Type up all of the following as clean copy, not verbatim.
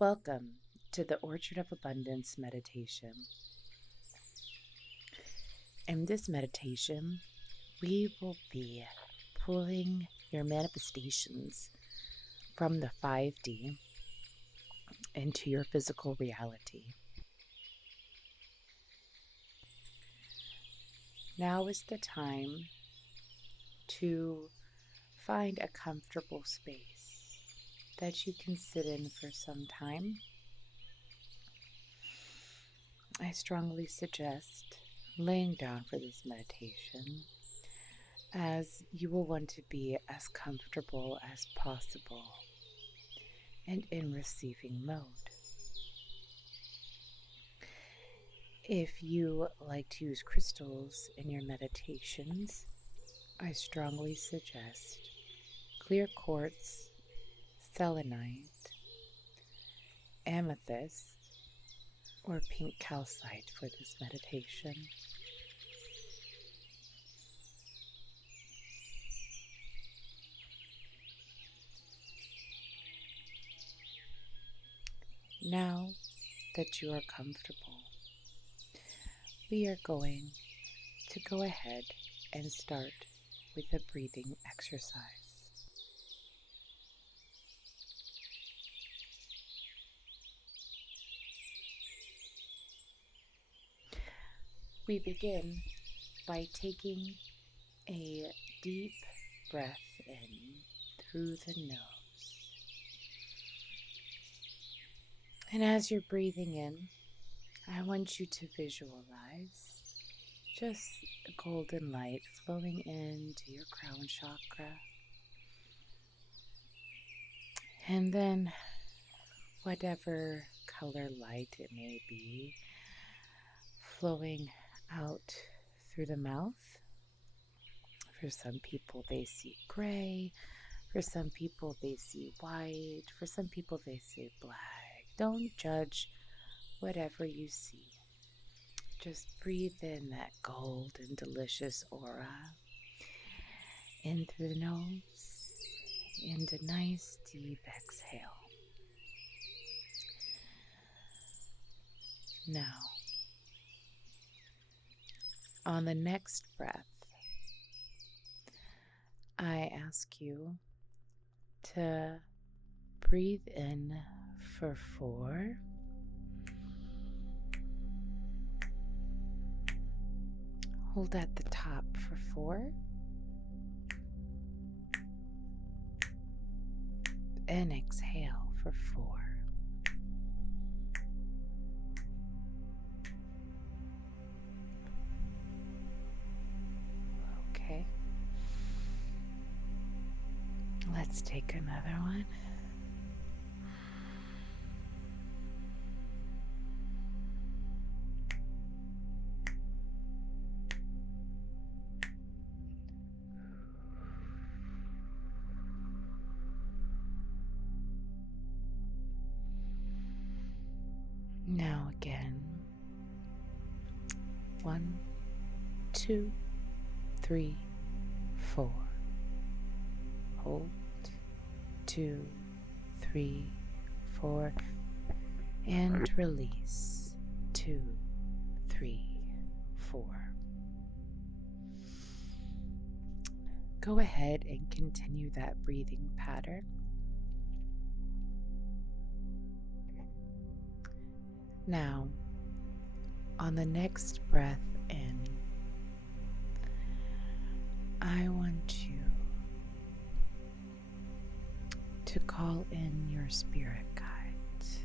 Welcome to the Orchard of Abundance meditation. In this meditation, we will be pulling your manifestations from the 5D into your physical reality. Now is the time to find a comfortable space that you can sit in for some time. I strongly suggest laying down for this meditation, as you will want to be as comfortable as possible and in receiving mode. If you like to use crystals in your meditations, I strongly suggest clear quartz, selenite, amethyst, or pink calcite for this meditation. Now that you are comfortable, we are going to go ahead and start with a breathing exercise. We begin by taking a deep breath in through the nose. And as you're breathing in, I want you to visualize just a golden light flowing into your crown chakra. And then whatever color light it may be, flowing out through the mouth. For some people, they see gray. For some people, they see white. For some people, they see black. Don't judge whatever you see. Just breathe in that golden, delicious aura. In through the nose, and a nice deep exhale. Now, on the next breath, I ask you to breathe in for 4. Hold at the top for 4. And exhale for 4. Okay. Let's take another one. Now again. 1, 2, 3, 4. Hold. 2, 3, 4. And release. 2, 3, 4. Go ahead and continue that breathing pattern. Now, on the next breath in, I want you to call in your spirit guides,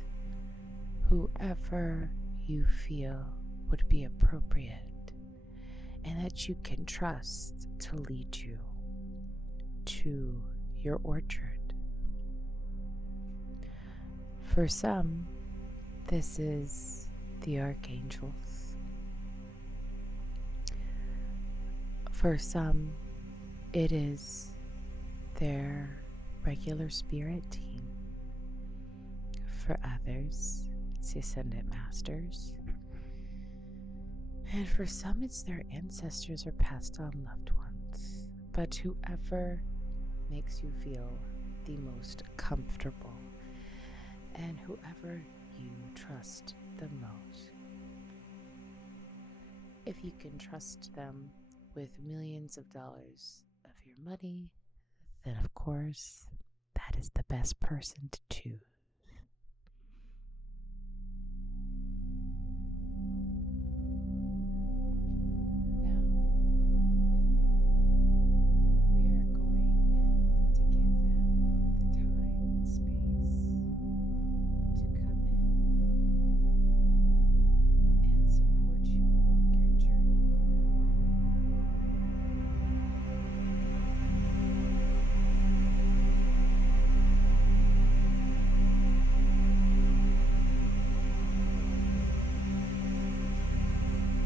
whoever you feel would be appropriate and that you can trust to lead you to your orchard. For some, this is the archangels. For some, it is their regular spirit team. For others, it's the Ascendant Masters. And for some, it's their ancestors or passed on loved ones. But whoever makes you feel the most comfortable and whoever you trust the most. If you can trust them with millions of dollars of your money, then of course that is the best person to choose. Now, we are going to give them the time and space to come in and support you along your journey.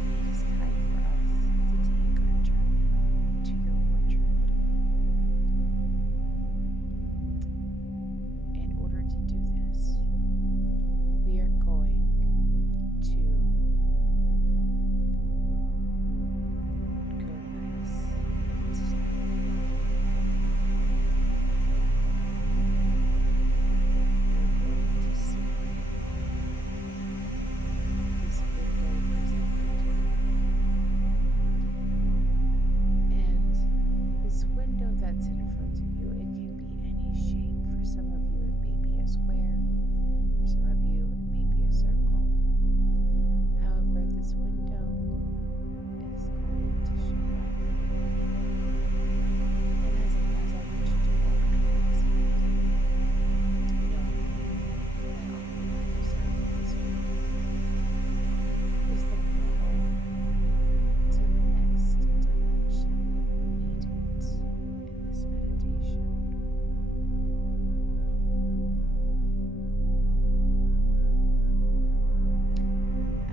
It is time for us to take our journey to your orchard. In order to do this, we are going to go nice and slow. We're going to see this window presented. And this window that's in front of you, it can be any shape. For some of you, it may be a square. For some of you, it may be a circle. However, this window is going to show up. And as I want you to walk towards it, know that on the other side of this window is the portal to the next dimension needed in this meditation.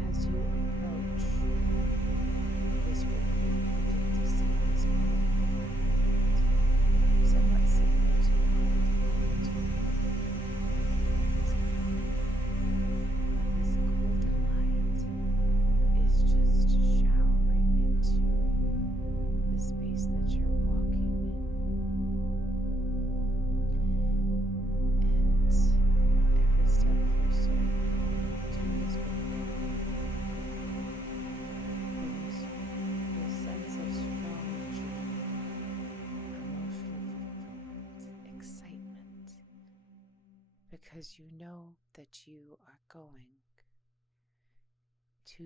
As you approach this window, you begin to see this golden light, somewhat similar to the golden light in this window. But this golden light is just showering into the space that you're walking in. And every step closer to this window brings this sense of strong joy, emotional fulfillment, excitement, because you know that you are going to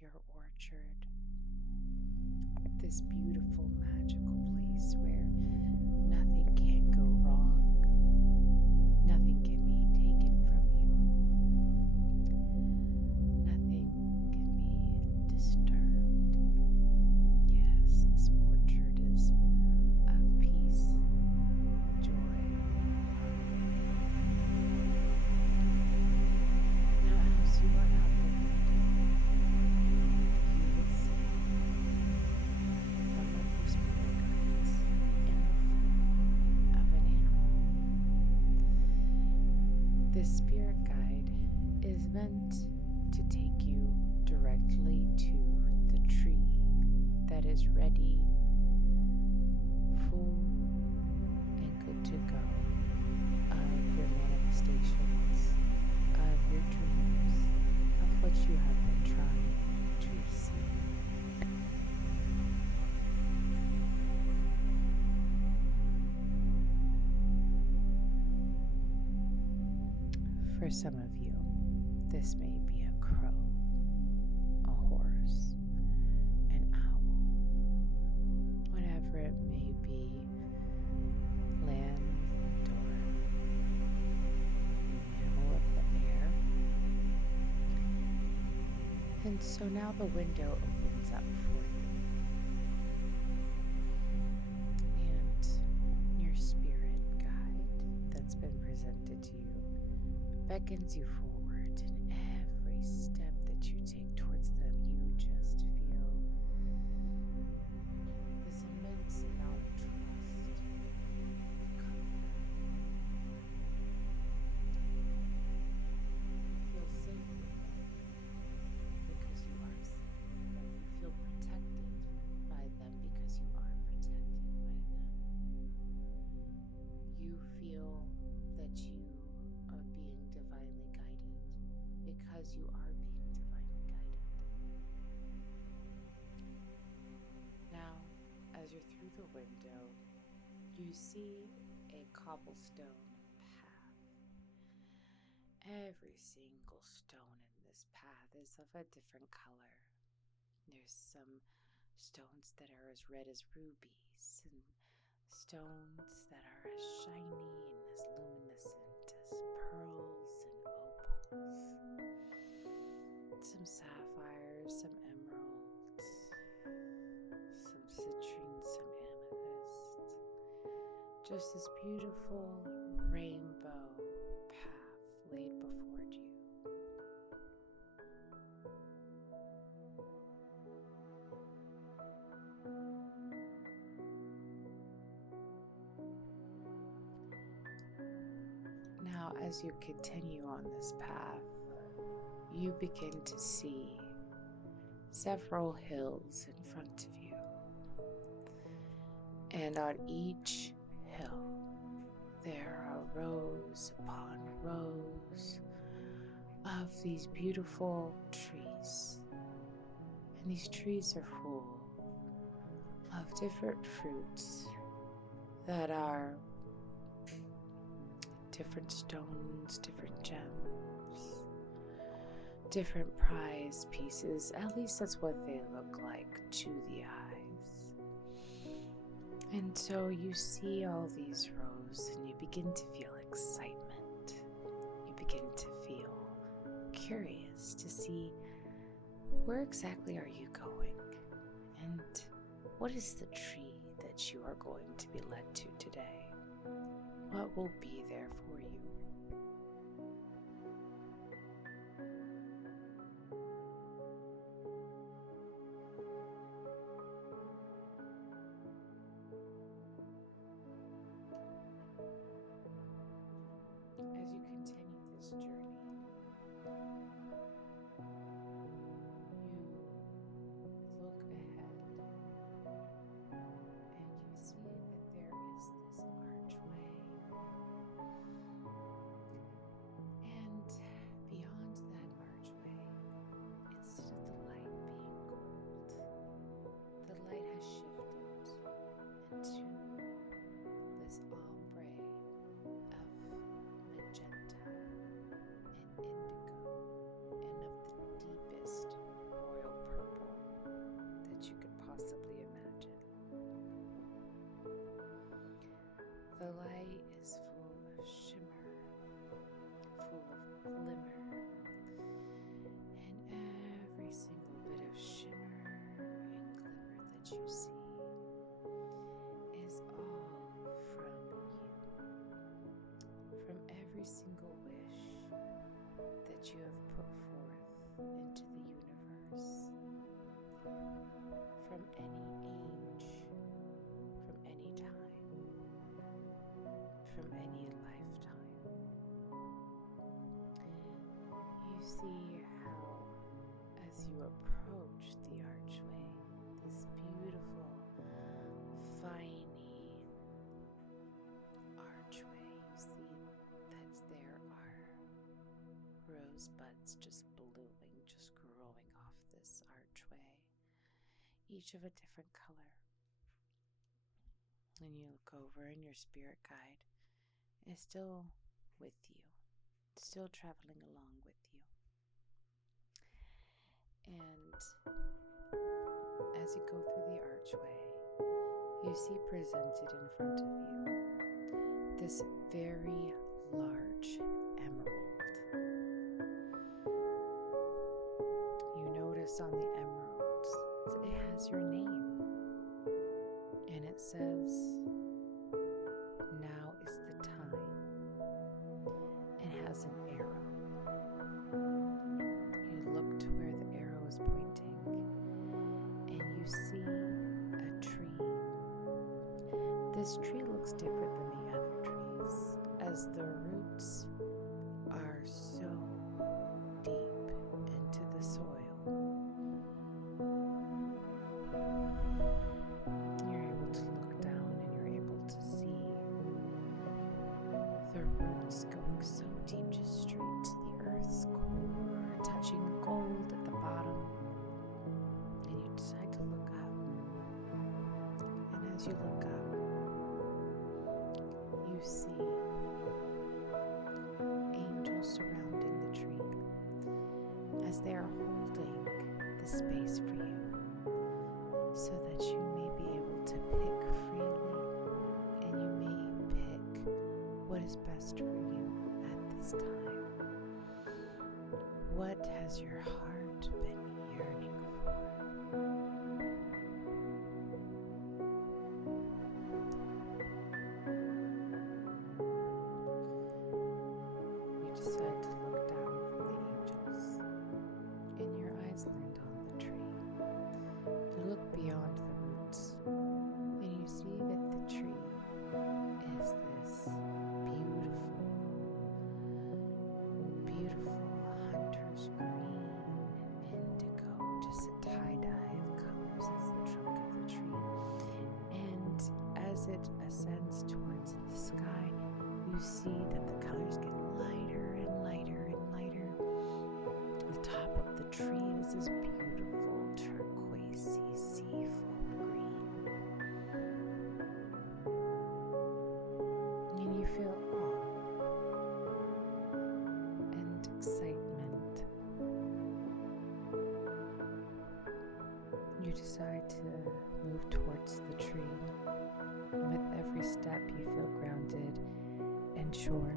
your orchard, this beautiful, magical place where nothing can go wrong, nothing can be taken from you, nothing can be disturbed. Yes, this orchard is of peace, joy, harmony. Now, as you are out the window, you will see one of your spirit guides in the form of an animal. This spirit guide is meant to take you directly to the tree that is ready, full, and good to go of your manifestations, of your dreams, of what you have been trying to receive. For some of you, this may be a crow, a horse, an owl, whatever it may be, land or animal of the air. And so now the window opens up for you. And your spirit guide that's been presented to you beckons you forward, and every step that you take towards them, you just feel this immense amount of trust, comfort. You feel safe with them because you are safe with them. You feel protected by them because you are protected by them. You feel that you are being divinely guided because you are being divinely guided. Now, as you're through the window, you see a cobblestone path. Every single stone in this path is of a different color. There's some stones that are as red as rubies, and stones that are as shiny and as luminescent as pearls and opals. Some sapphires, some emeralds, some citrine, some amethyst. Just this beautiful rainbow path laid before you. Now, as you continue on this path, you begin to see several hills in front of you. And on each hill, there are rows upon rows of these beautiful trees. And these trees are full of different fruits that are different stones, different gems, different prize pieces. At least that's what they look like to the eyes. And so you see all these rows and you begin to feel excitement. You begin to feel curious to see where exactly are you going and what is the tree that you are going to be led to today? What will be there for you? As you continue this journey, you look ahead and you see that there is this archway. And beyond that archway, instead of the light being gold, the light has shifted into this ombre of magenta and indigo and of the deepest royal purple that you could possibly imagine. The light is full of shimmer, full of glimmer, and every single bit of shimmer and glimmer that you see is all from you, from every single wish that you have put forth into the universe, from any age, from any time, from any lifetime. You see how, as you approach the archway, this beautiful, viney archway, you see that there are rosebuds just blooming, just growing off this archway, each of a different color. And you look over and your spirit guide is still with you, still traveling along with you. And as you go through the archway, you see presented in front of you this very large emerald. You notice on the emerald it has your name, and it says, "Now is the time." It has an arrow. You look to where the arrow is pointing, and you see a tree. This tree looks different than the other trees, as the roots are so deep into the soil. You're able to look down and you're able to see the roots going so deep, just straight to the earth's core, touching as you look up, you see angels surrounding the tree as they are holding the space for you so that you may be able to pick freely and you may pick what is best for you at this time. What has your heart been yearning for? You decide to look down from the angels, and your eyes land on the tree. You look beyond the roots, and you see that the tree is this beautiful, beautiful hunter's green and indigo, just a tie-dye of colors as the trunk of the tree. And as it ascends towards the sky, you see that the colors get lighter and lighter and lighter. The top of the tree is this beautiful turquoisey seafoam green. And you feel awe and excitement. You decide to move towards the tree. With every step, you feel grounded and sure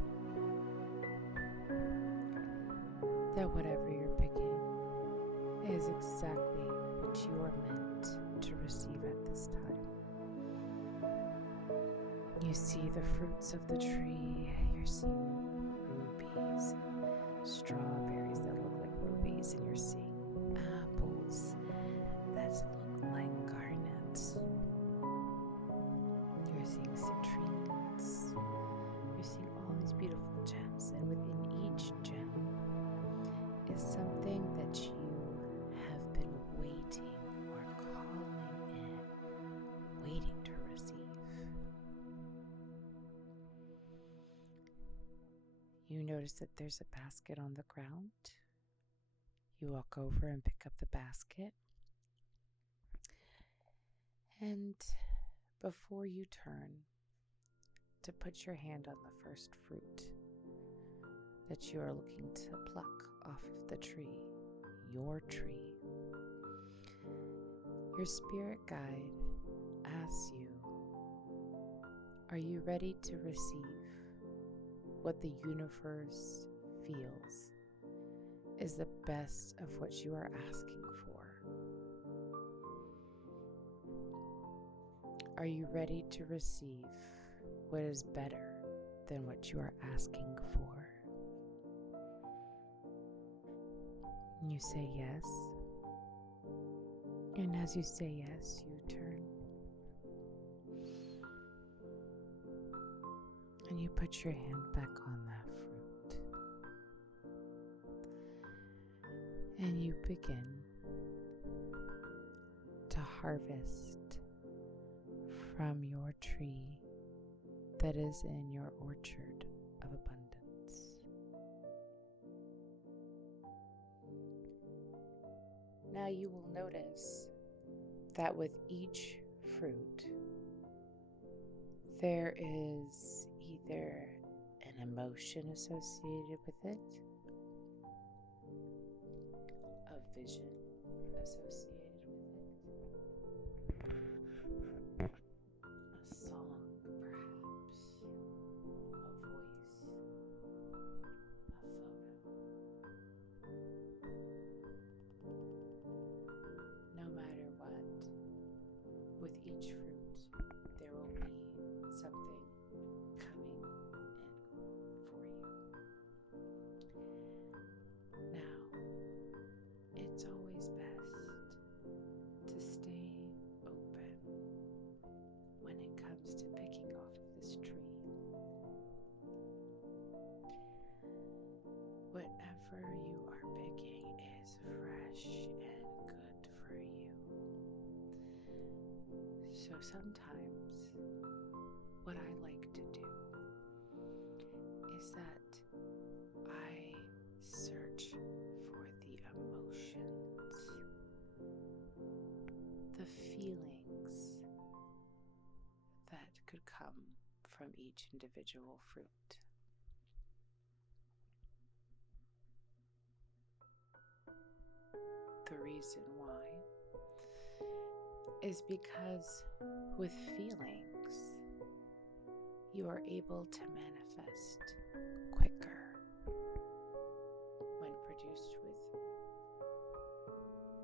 that whatever you're picking is exactly what you are meant to receive at this time. You see the fruits of the tree. You're seeing rubies, strawberries that look like rubies, and you're seeing apples that look like garnets. You're seeing citrines. You're seeing all these beautiful gems, and within each gem is something that you have been waiting or calling in, waiting to receive. You notice that there's a basket on the ground. You walk over and pick up the basket. And before you turn to put your hand on the first fruit that you are looking to pluck off of the tree, your tree, your spirit guide asks you, are you ready to receive what the universe feels is the best of what you are asking for? Are you ready to receive what is better than what you are asking for? You say yes. And as you say yes, you turn. And you put your hand back on that fruit. And you begin to harvest from your tree that is in your orchard of abundance. Now you will notice that with each fruit, there is either an emotion associated with it, a vision associated with it, a song perhaps, a voice, a photo. No matter what, with each fruit, there will be something coming in for you. Now, it's always best to stay open when it comes to picking off of this tree. Whatever you are picking is fresh and good for you. So sometimes what I like to do is that I search for the emotions, the feelings from each individual fruit. The reason why is because with feelings, you are able to manifest quicker when produced with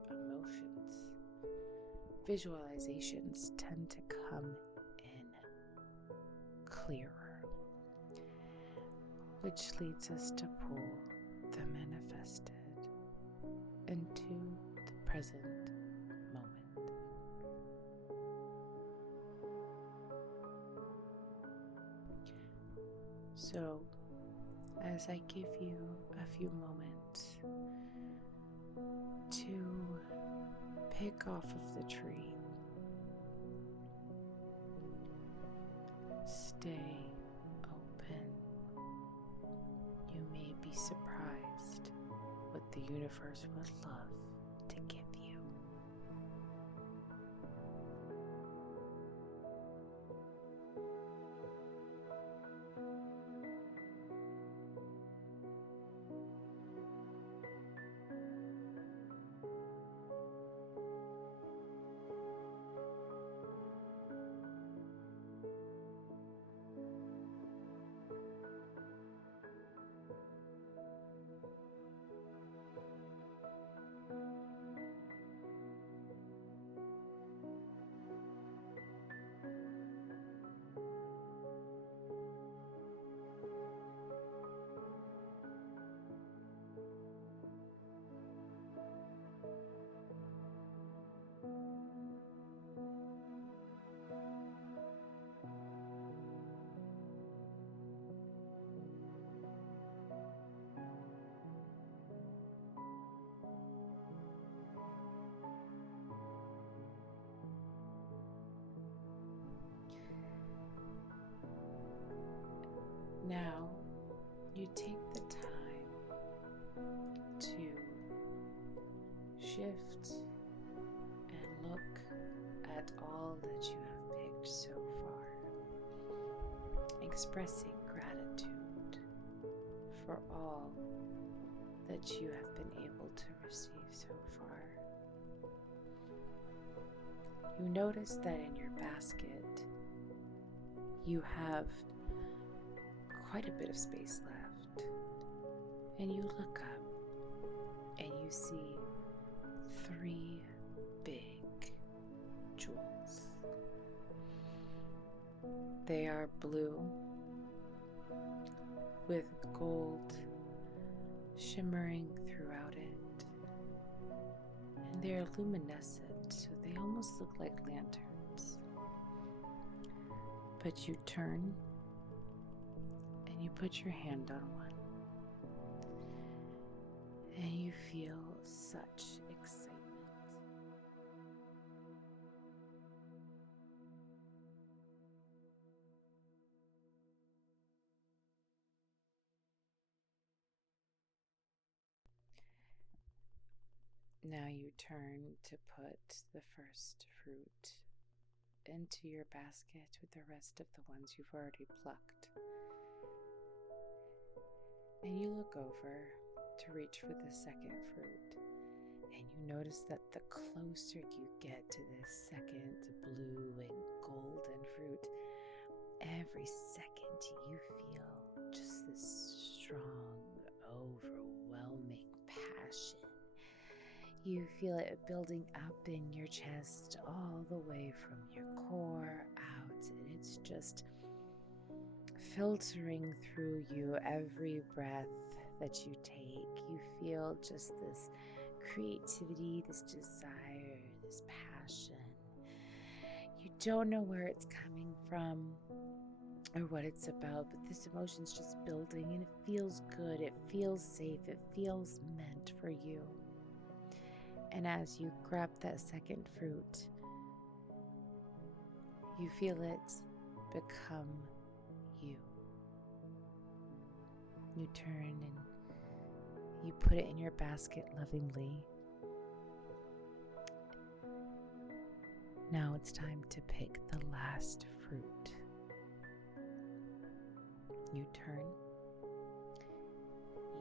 emotions. Visualizations tend to come in clearer, which leads us to pull the manifested into the present moment. So, as I give you a few moments to pick off of the tree, stay open. You may be surprised what the universe would love to give you. Now, you take the time to shift and look at all that you have picked so far, expressing gratitude for all that you have been able to receive so far. You notice that in your basket, you have quite a bit of space left, and you look up and you see 3 big jewels. They are blue with gold shimmering throughout it, and they're luminescent, so they almost look like lanterns. But you turn and you put your hand on one, and you feel such excitement. Now you turn to put the first fruit into your basket with the rest of the ones you've already plucked. And you look over to reach for the second fruit, and you notice that the closer you get to this second blue and golden fruit, every second you feel just this strong, overwhelming passion. You feel it building up in your chest all the way from your core out, and it's just filtering through you every breath that you take. You feel just this creativity, this desire, this passion. You don't know where it's coming from or what it's about, but this emotion's just building, and it feels good, it feels safe, it feels meant for you. And as you grab that second fruit, you feel it become you. You turn and you put it in your basket lovingly. Now it's time to pick the last fruit. You turn,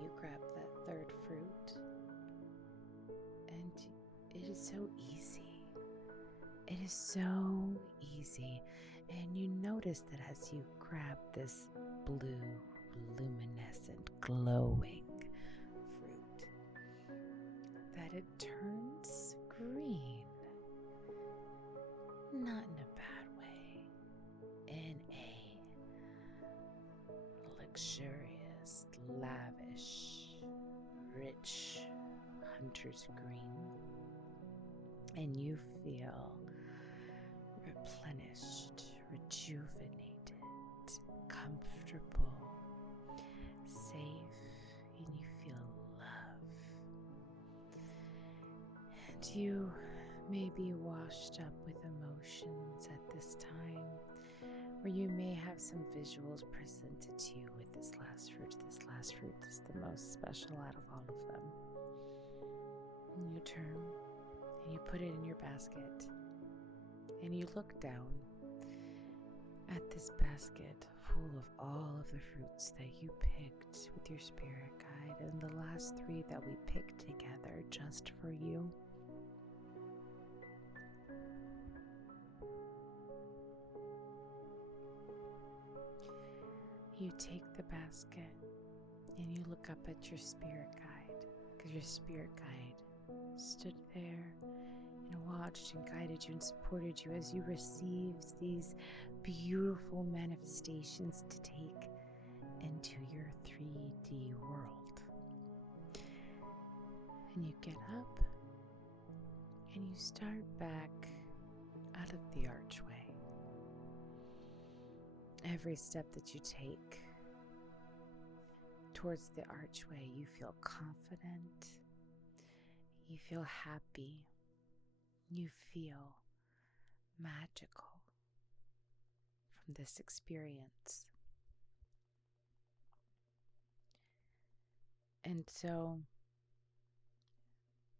you grab that third fruit, and it is so easy. It is so easy. And you notice that as you grab this blue, luminescent, glowing fruit, that it turns green. Not in a bad way, in a luxurious, lavish, rich hunter's green. And you feel replenished, rejuvenated, comfortable, safe, and you feel love. And you may be washed up with emotions at this time, or you may have some visuals presented to you with this last fruit. This last fruit is the most special out of all of them. And you turn and you put it in your basket, and you look down at this basket full of all of the fruits that you picked with your spirit guide, and the last 3 that we picked together just for you. You take the basket and you look up at your spirit guide, because your spirit guide stood there and watched and guided you and supported you as you received these beautiful manifestations to take into your 3D world. And you get up and you start back out of the archway. Every step that you take towards the archway, you feel confident, you feel happy, you feel magical from this experience. And so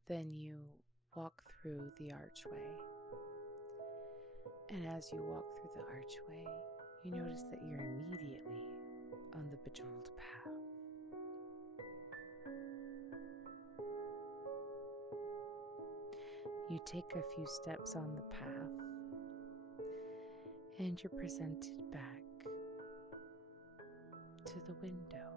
then you walk through the archway. And as you walk through the archway, you notice that you're immediately on the bejeweled path. You take a few steps on the path, and you're presented back to the window.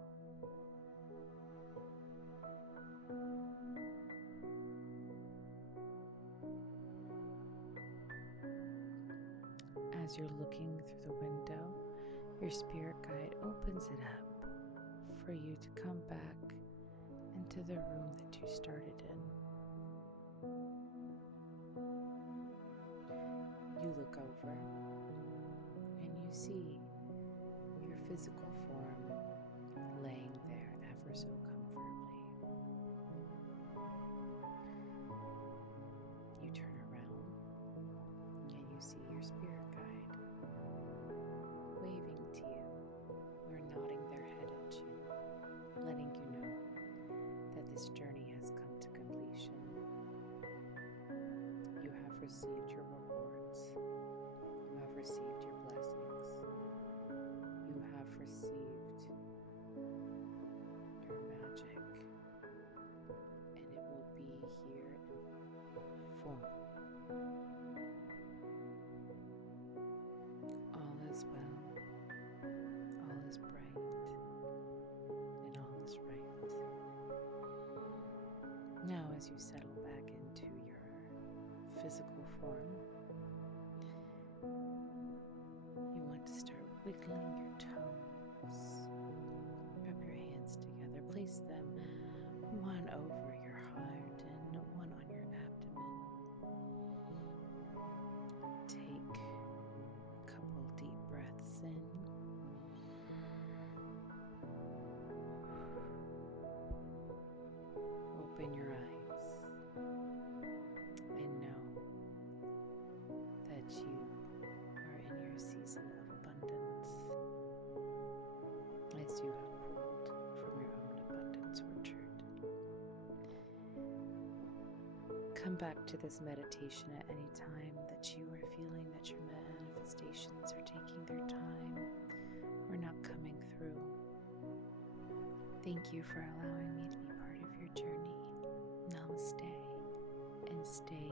As you're looking through the window, your spirit guide opens it up for you to come back into the room that you started in. You look over and you see your physical form laying there ever so comfortably. You turn around and you see your spirit guide waving to you or nodding their head at you, letting you know that this journey has come to completion. You have received your rewards. You have received your blessings. You have received your magic, and it will be here in full. All is well, all is bright, and all is right. Now, as you settle back into your physical form, you want to start wiggling your toes. Rub your hands together. Place them one over your heart and one on your abdomen. Take a couple deep breaths in. Open your eyes and know that you are in your season of abundance, as you have pulled from your own abundance orchard. Come back to this meditation at any time that you are feeling that your manifestations are taking their time or not coming through. Thank you for allowing me to be part of your journey. Namaste and stay